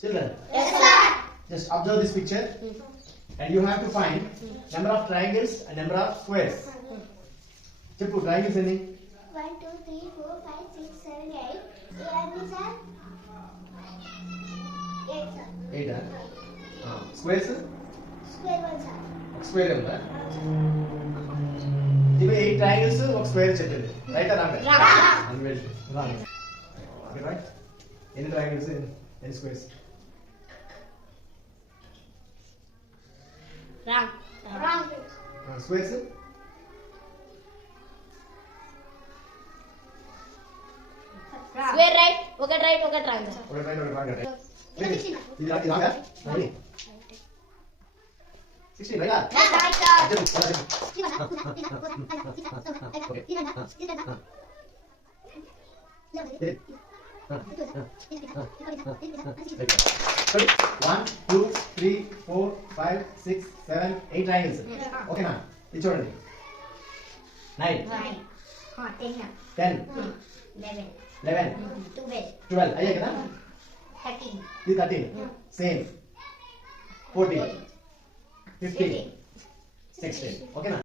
Children, Yes, sir. just observe this picture and you have to find number of triangles and number of squares. Cheppu triangles enni? 1, 2, 3, 4, 5, 6, 7, 8. Eranni, sir? 8, sir. 8 squares? Square 1, sir. ఒక square ఉందా? ఇవి 8 triangles ఒక square చెప్పింది. Right are wrong? Wrong. Okay right. ఎన్ని triangles ఎన్ని squares? Wrong. Squares? Square right, ఒకటి right, ఒకటి wrong. ఒకటి రైట్ ఒకటి రాంగ్. ఇది 16. ఇది రాంగా? మరి 16 రైటా? Yes, right, sir. Sorry. 1, 2, 3, 4, 5, 6, 7, 8 triangles. ఓకేనా? ఇది చూడండి. 9, 10, 11, 12 అయ్యాయి కదా? ఇది 13. సేమ్. 14, 15, 16. ఓకేనా?